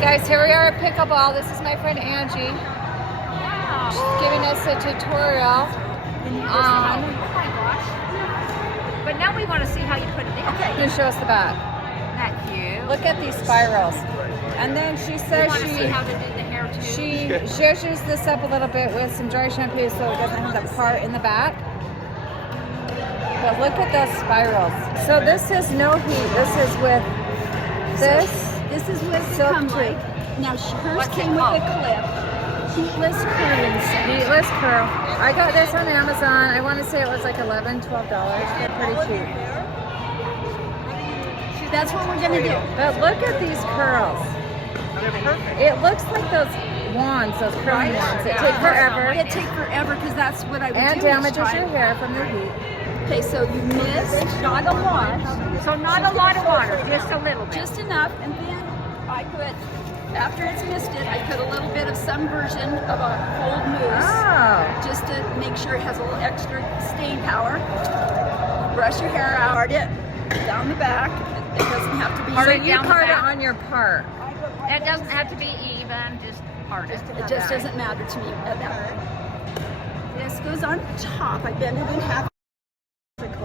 Guys, here we are at pickleball. This is my friend Angie. Wow. She's giving us a tutorial on. Oh my gosh. But now we want to see how you put it in. Okay. Can you show us the back? That cute. Look at these spirals. And then she We says want to see how to do the hair too. she zhuzhes this up a little bit with some dry shampoo so it doesn't have that part in the back. But look at those spirals. So this is no heat. This is with this. This is what they Silk come tube. like. Now hers What's came it with called? a clip. Heatless curling set. Heatless curl. I got this on Amazon. I want to say it was like $11, $12. They're pretty cheap. That's what we're gonna do. But look at these curls. It looks like those wands, those curling wands that take forever It take forever because that's what I would and do each damages time. your hair from the heat. Okay, so you mist, not a lot, So not a lot of water, just a little bit. just enough, and then I put, after it's misted, I put a little bit of some version of a cold mousse, Oh, just to make sure it has a little extra stain power. Brush your hair out, part it down the back. It doesn't have to be. so it you down the part it back. on your part. It doesn't have to be even, just part it. It just doesn't matter to me at that point. This goes on top. I bend it in half.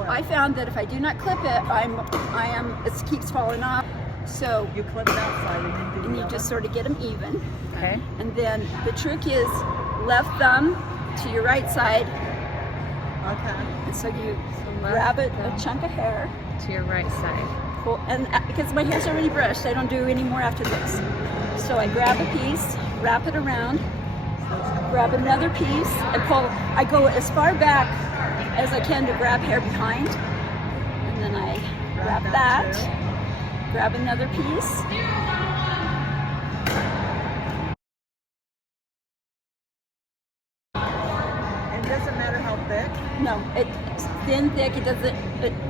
I found that if I do not clip it, it keeps falling off. So You clip it outside and then do and you just sort of get them even. Okay. And then the trick is left thumb to your right side. Okay. And so you left grab a thumb. chunk of hair. To your right side. Cool. And because my hair's already brushed, I don't do any more after this. So I grab a piece, wrap it around, grab another piece, and pull. I go as far back as I can to grab hair behind. And then I grab that, grab another piece. It doesn't matter how thick. No, it's thin, thick. It doesn't.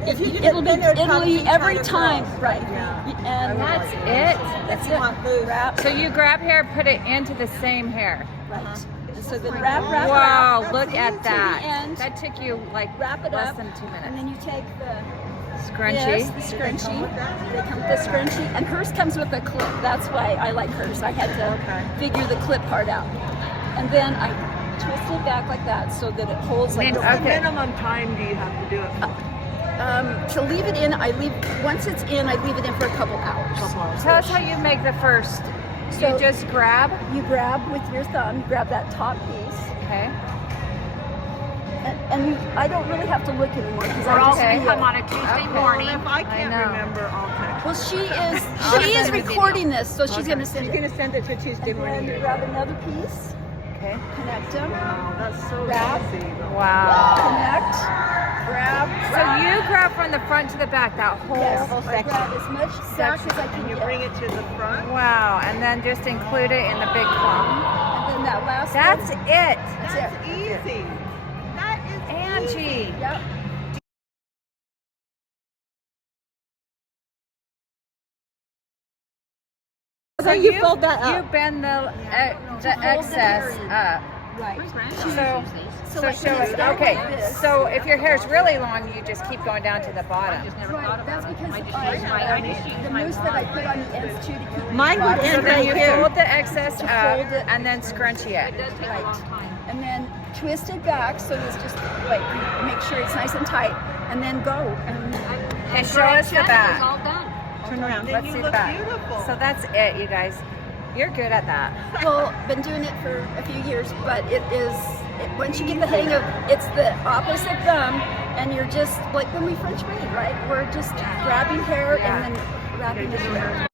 If you just It'll be. bend it, It'll probably be every kind of time, curls. right? Yeah. And That's it. That's You want it. loose. Wrap. So you grab hair, put it into the same hair. Right. So then wrap, Wow, wrap. look to at the that. end. That took you like Wrap it less up, than 2 and minutes. then you take the Scrunchie. Yes, the scrunchie. They come with the scrunchie, and hers comes with a clip. That's why I like hers. I had to figure the clip part out, and then I twist it back like that so that it holds like. Then- What Okay. minimum time do you have to do it for? To leave it in, once it's in, I leave it in for a couple hours. Tell us how you make the first. So- You just grab. You grab with your thumb, grab that top piece, Okay. and I don't really have to look anymore because Or I else just we feel. come on a Tuesday morning. If I can't know. remember, I'll text. Well, she is send a recording this, so she's going to send You're it. gonna send it to Tuesday And then morning. you grab another piece, Okay. connect them, Wow, that's so Wrap. easy. Wow. connect, grab. So you grab from the front to the back, that whole Yes, I section. grab as much back as I can And you get. bring it to the front. Wow, and then just include it in the big clump. And then that last That's one, it, that's That's it. easy. That is Angie. Yep. So you fold that up. You bend the excess up. Right. So like show when us. it's down Okay. like this. So if your hair's really long, you just keep going down to the bottom. Right, that's because the mousse that I put on the ends too to keep Mine would So end then right you here. fold the excess To up fold it. and then scrunchie it. and then twist it back so it's just like make sure it's nice and tight, and then go. And show us the back. all done. Turn around. Then Let's you see the look back. beautiful. So that's it, you guys. You're good at that. Well, been doing it for a few years, but once you get the hang of it's the opposite thumb, and you're just like when we French braid, right? We're just grabbing hair and then wrapping it around.